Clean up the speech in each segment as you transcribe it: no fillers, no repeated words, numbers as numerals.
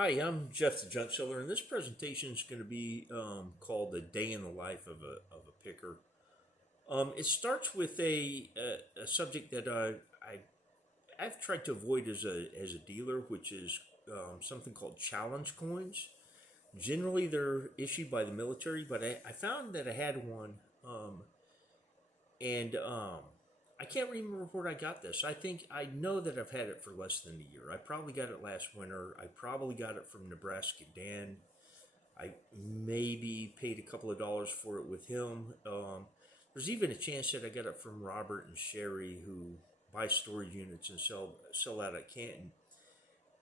Hi, I'm Jeff the Junk Seller, and this presentation is going to be called "The Day in the Life of a Picker." It starts with a subject that I've tried to avoid as a dealer, which is something called challenge coins. Generally, they're issued by the military, but I found that I had one, and I can't remember where I got this. I know that I've had it for less than a year. I probably got it last winter. I probably got it from Nebraska Dan. I maybe paid a couple of dollars for it with him. There's even a chance that I got it from Robert and Sherry, who buy storage units and sell out at Canton.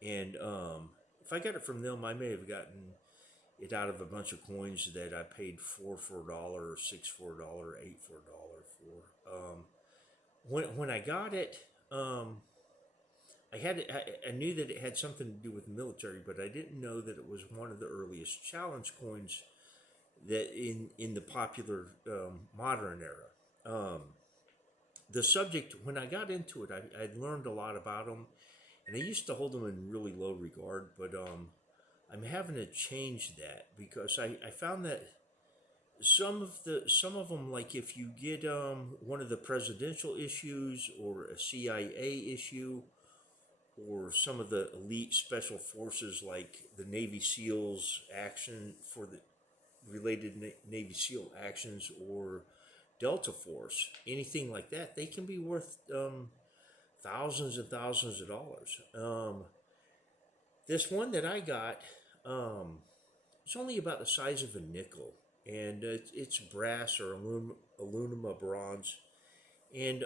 And if I got it from them, I may have gotten it out of a bunch of coins that I paid four for a dollar, six for a dollar, eight for a dollar for. When I got it, I knew that it had something to do with the military, but I didn't know that it was one of the earliest challenge coins that in the popular modern era. The subject, when I got into it, I'd learned a lot about them, and I used to hold them in really low regard, but I'm having to change that because I found that some of them, like if you get one of the presidential issues or a CIA issue or some of the elite special forces like the Navy SEALs action for the related Navy SEAL actions or Delta Force, anything like that, they can be worth thousands and thousands of dollars. This one that I got, it's only about the size of a nickel, and it's brass or aluminum or bronze. And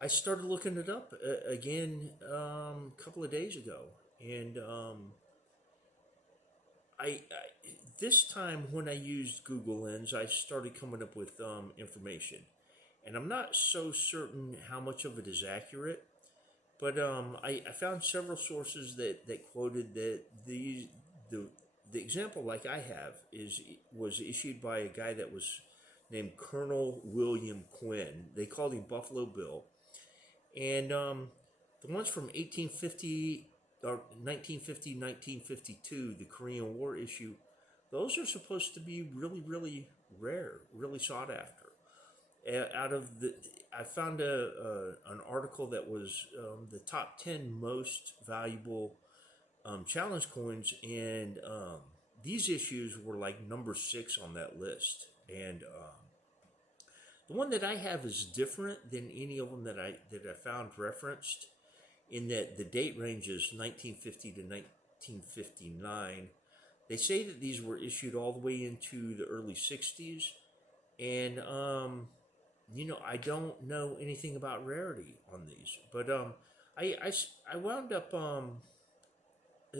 I started looking it up again a couple of days ago, and this time when I used Google Lens, I started coming up with information, and I'm not so certain how much of it is accurate. But I found several sources that quoted that the the example like I have is was issued by a guy that was named Colonel William Quinn. They called him Buffalo Bill, and the ones from 1850 or 1950 1952, the Korean War issue, those are supposed to be really rare, really sought after. Out of the, I found an article that was the top 10 most valuable challenge coins, and these issues were like number six on that list. And the one that I have is different than any of them that I found referenced, in that the date range is 1950 to 1959. They say that these were issued all the way into the early 60s, and I don't know anything about rarity on these, but I wound up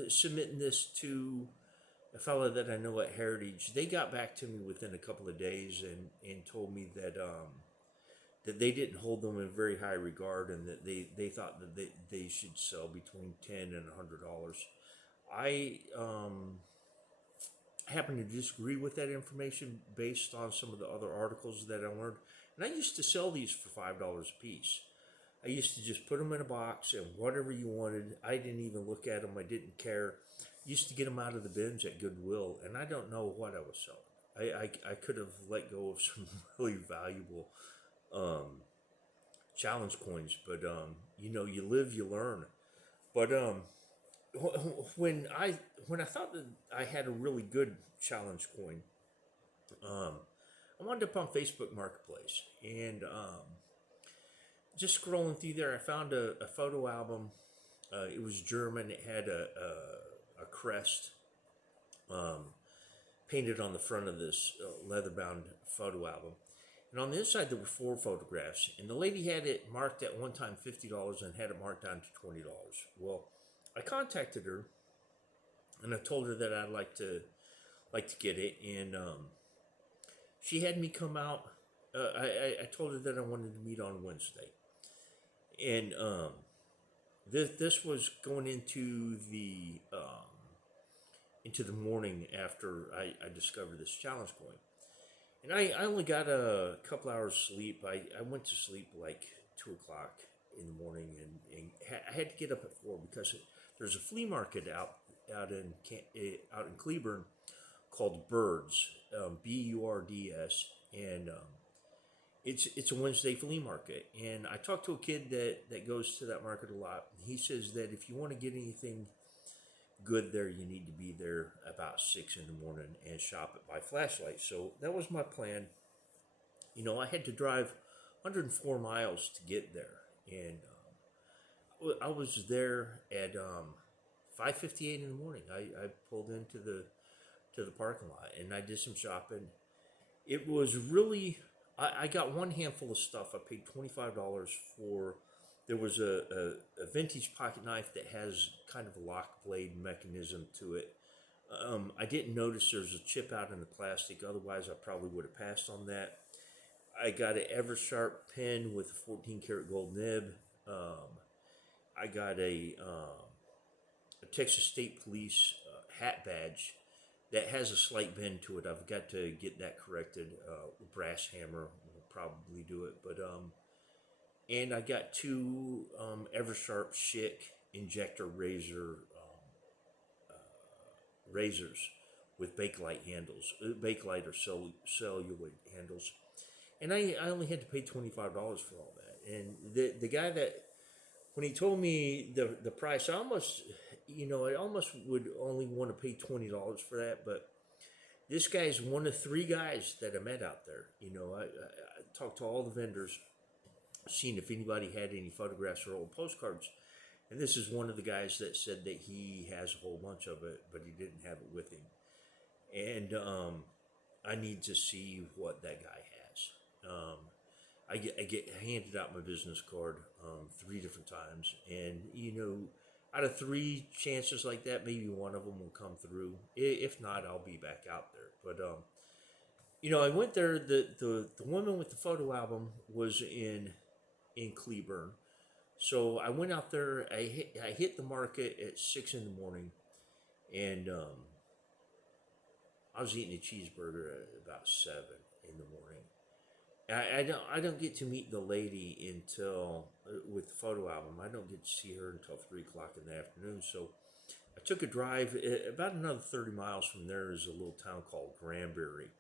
submitting this to a fellow that I know at Heritage. They got back to me within a couple of days and told me that they didn't hold them in very high regard, and that they thought that they should sell between $10 and $100. I happen to disagree with that information based on some of the other articles that I learned. And I used to sell these for $5 a piece. I used to just put them in a box and whatever you wanted. I didn't even look at them. I didn't care. Used to get them out of the bins at Goodwill, and I don't know what I was selling. I could have let go of some really valuable um, challenge coins, but you live, you learn. But when I thought that I had a really good challenge coin, um, I wound up on Facebook Marketplace, and just scrolling through there, I found a photo album. It was German. It had a crest um, painted on the front of this leather-bound photo album. And on the inside, there were four photographs. And the lady had it marked at one time $50 and had it marked down to $20. Well, I contacted her and I told her that I'd like to get it, and she had me come out. I told her that I wanted to meet on Wednesday, and this was going into the morning after I discovered this challenge coin. And I only got a couple hours sleep. I went to sleep like 2 o'clock. in the morning, and I had to get up at 4 because there's a flea market out in Cleburne called Birds, Burds, and it's a Wednesday flea market. And I talked to a kid that goes to that market a lot. He says that if you want to get anything good there, you need to be there about 6 in the morning and shop it by flashlight. So that was my plan. I had to drive 104 miles to get there, and I was there at 5:58 in the morning. I pulled into the parking lot and I did some shopping. It was really I got one handful of stuff. I paid $25 for. There was a vintage pocket knife that has kind of a lock blade mechanism to it. I didn't notice there's a chip out in the plastic. Otherwise, I probably would have passed on that. I got an Eversharp pen with a 14 karat gold nib. I got a Texas State Police hat badge that has a slight bend to it. I've got to get that corrected. Brass hammer will probably do it, but and I got two Eversharp Schick injector razors with Bakelite handles, Bakelite or celluloid handles, and I only had to pay $25 for all that. And the guy that when he told me the price, I almost would only want to pay $20 for that, but this guy's one of three guys that I met out there. I talked to all the vendors, seeing if anybody had any photographs or old postcards, and this is one of the guys that said that he has a whole bunch of it, but he didn't have it with him. And I need to see what that guy has. I handed out my business card 3 different times, and out of 3 chances like that, maybe one of them will come through. If not, I'll be back out there. But I went there. The woman with the photo album was in Cleburne, so I went out there. I hit the market at 6 in the morning, and I was eating a cheeseburger at about 7 in the morning. I don't get to meet the lady until with the photo album. I don't get to see her until 3 o'clock in the afternoon. So I took a drive. About another 30 miles from there is a little town called Granbury,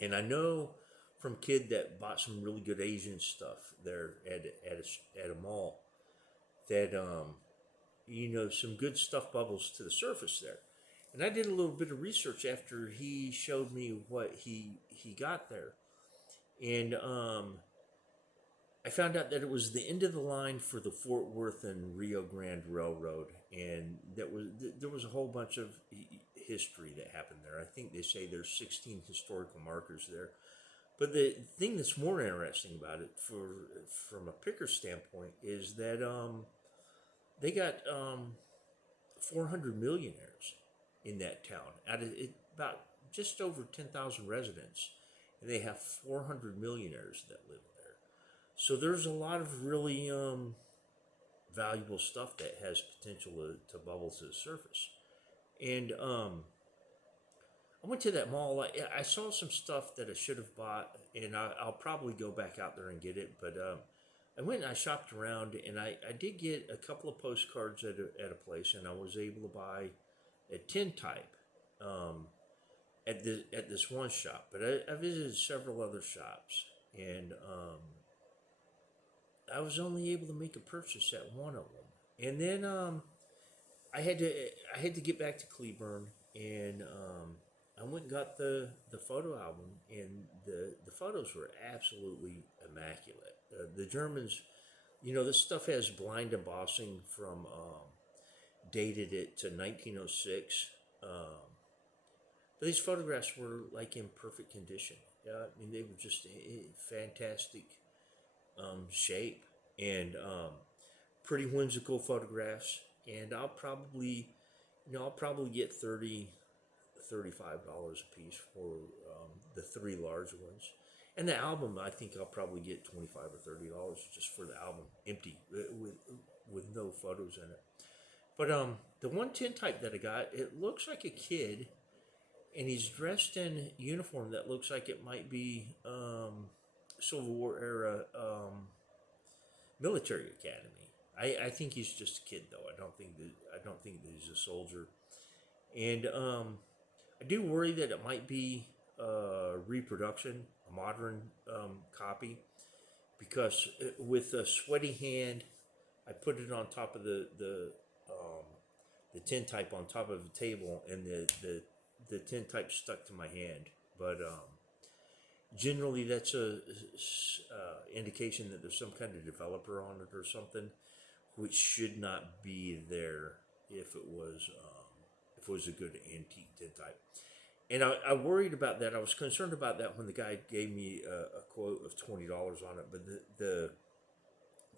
and I know from a kid that bought some really good Asian stuff there at a mall that some good stuff bubbles to the surface there. And I did a little bit of research after he showed me what he got there. And I found out that it was the end of the line for the Fort Worth and Rio Grande Railroad, and there was a whole bunch of history that happened there. I think they say there's 16 historical markers there. But the thing that's more interesting about it, from a picker standpoint, is that they got 400 millionaires in that town out of about just over 10,000 residents. And they have 400 millionaires that live there. So there's a lot of really valuable stuff that has potential to bubble to the surface. And I went to that mall. I saw some stuff that I should have bought, and I'll probably go back out there and get it. But I went and I shopped around, and I did get a couple of postcards at a place, and I was able to buy a Tintype. At this one shop, but I visited several other shops, and I was only able to make a purchase at one of them. And then I had to get back to Cleburne, and I went and got the photo album, and the photos were absolutely immaculate. The Germans, this stuff has blind embossing from dated it to 1906. But these photographs were like in perfect condition. They were just fantastic shape, and pretty whimsical photographs. And I'll probably get $35 a piece for the 3 large ones. And the album, I think I'll probably get $25 or $30 just for the album, empty with no photos in it. But the one Tintype that I got, it looks like a kid. And he's dressed in uniform that looks like it might be Civil War era military academy. I think he's just a kid though. I don't think that he's a soldier. And I do worry that it might be a reproduction, a modern copy, because with a sweaty hand, I put it on top of the tintype on top of the table, and the tintype stuck to my hand. But generally, that's a indication that there's some kind of developer on it or something, which should not be there if it was a good antique tintype. And I worried about that. I was concerned about that when the guy gave me a quote of $20 on it. But the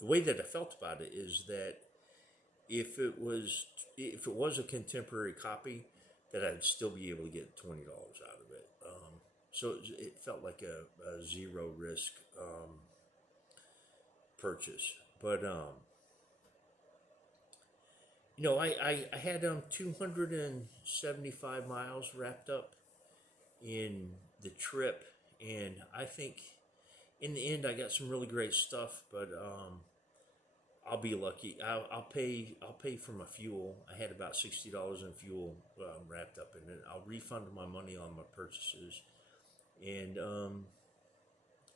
way that I felt about it is that if it was a contemporary copy, that I'd still be able to get $20 out of it. So it felt like a zero risk purchase. But I had 275 miles wrapped up in the trip, and I think in the end I got some really great stuff. But I'll be lucky. I'll pay for my fuel. I had about $60 in fuel wrapped up in it. I'll refund my money on my purchases, and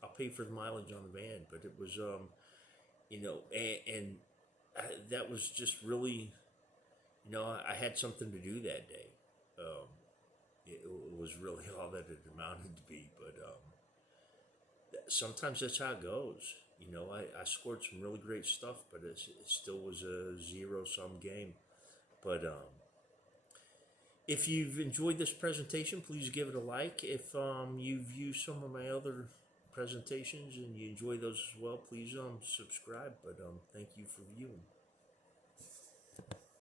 I'll pay for the mileage on the van. But it was and that was just really, I had something to do that day. It was really all that it amounted to be. But sometimes that's how it goes. I scored some really great stuff, but it still was a zero-sum game. But if you've enjoyed this presentation, please give it a like. If you've used some of my other presentations and you enjoy those as well, please subscribe. But thank you for viewing.